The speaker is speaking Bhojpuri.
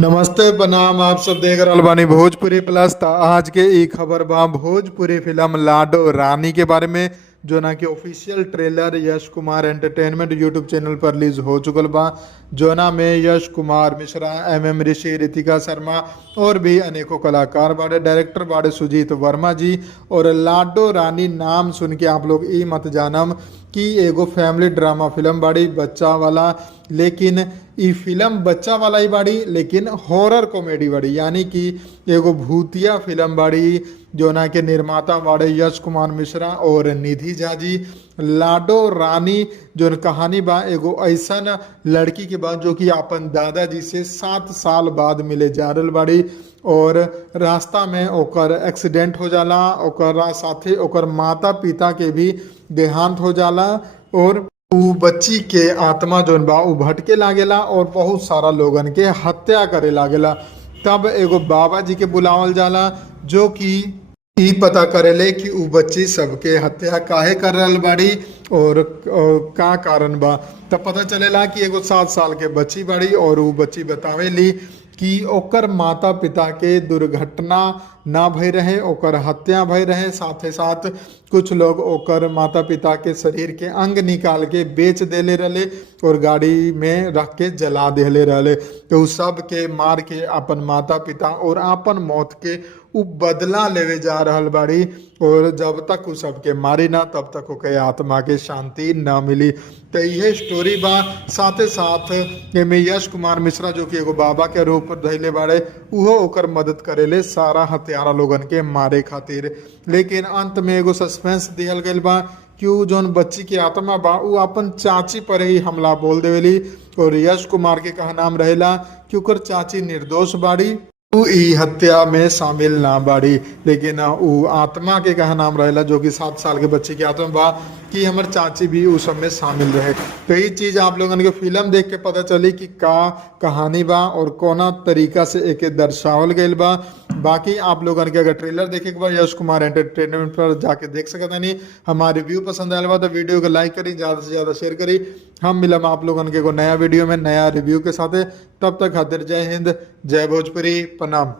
नमस्ते प्रणाम। आप सब देख रहल बानी भोजपुरी प्लस। आज के ई खबर बा भोजपुरी फिल्म लाडो रानी के बारे में, जो ना कि official trailer Yash Kumar entertainment YouTube channel पर रिलीज हो चुकल बा। जोना में यश कुमार मिश्रा, एम ऋषि, रितिका शर्मा और भी अनेकों कलाकार बाड़े। डायरेक्टर बाड़े सुजीत वर्मा जी। और लाडो रानी नाम सुन के आप लोग ई मत जानम कि एगो फैमिली ड्रामा फिल्म बाड़ी बच्चा वाला, लेकिन ई फिल्म बच्चा वाला ही बाड़ी लेकिन हॉरर कॉमेडी बाड़ी, यानी कि एगो भूतिया फिल्म बाड़ी। जो ना के निर्माता बाड़े यश कुमार मिश्रा और निधि झा जी। लाडो रानी जो कहानी बा एगो ऐसन लड़की के बाद जो कि अपन दादाजी से 7 साल बाद मिले जा रहल बाड़ी, और रास्ता में ओकर एक्सीडेंट हो जाला। ओकरा साथे ओकर माता पिता के भी देहांत हो जाला, और उ बच्ची के आत्मा जोन बा उ भटके लागेला और बहुत सारा लोगन के हत्या करे लागेला। तब एगो बाबा जी के बुलावल जाला, जो कि ई पता करेले कि उ बच्ची सबके हत्या काहे कर रहल बाड़ी और का कारण बा। तब पता चलेला कि एगो 7 साल के बच्ची बाड़ी, और उ बच्ची बतावेली कि ओकर माता पिता के दुर्घटना ना भई रहे, ओकर हत्या भई रहे। साथे साथ कुछ लोग ओकर माता पिता के शरीर के अंग निकाल के बेच देले रहले और गाड़ी में रख के जला देले रहले। तो उ सब के मार के अपन माता पिता और अपन मौत के उ बदला लेवे जा रहल बाड़ी। और जब तक उ सबके मारी ना तब तक ओके आत्मा के शांति ना मिली। तो यह स्टोरी बा। साथे साथ एमे यश कुमार मिश्रा जो कि एगो बाबा के रूप धैले बाड़े, उहो ओकर मदद करेले सारा हत्यारा लोगन के मारे खातिर। लेकिन अंत में एगो सस्पेंस दिहल गइल बा कि उ जौन बच्ची की आत्मा बा उ अपन चाची पर ही हमला बोल देवेली। और यश कुमार के कहनाम रहेला कि ओकर चाची निर्दोष बाड़ी, उ ई हत्या में शामिल ना बाड़ी। लेकिन उ आत्मा के कहनाम रहेला, जो कि 7 साल के बच्चे की आत्मा बा, कि हमर चाची भी उस सब में शामिल रहे। तो ये चीज़ आप लोगन के फिल्म देख के पता चली कि का कहानी बा और कोना तरीका से एके दर्शावल गइल बा। बाकी आप लोगन के अगर ट्रेलर देखे के बा यश कुमार एंटरटेनमेंट पर जाके देख सकत नहीं। हमारा रिव्यू पसंद आयल बा तो वीडियो को लाइक करी, ज़्यादा से ज़्यादा शेयर करी। हम मिलम आप लोगन के एगो नया वीडियो में नया रिव्यू के साथ। तब तक खातिर जय हिंद, जय भोजपुरी, प्रणाम।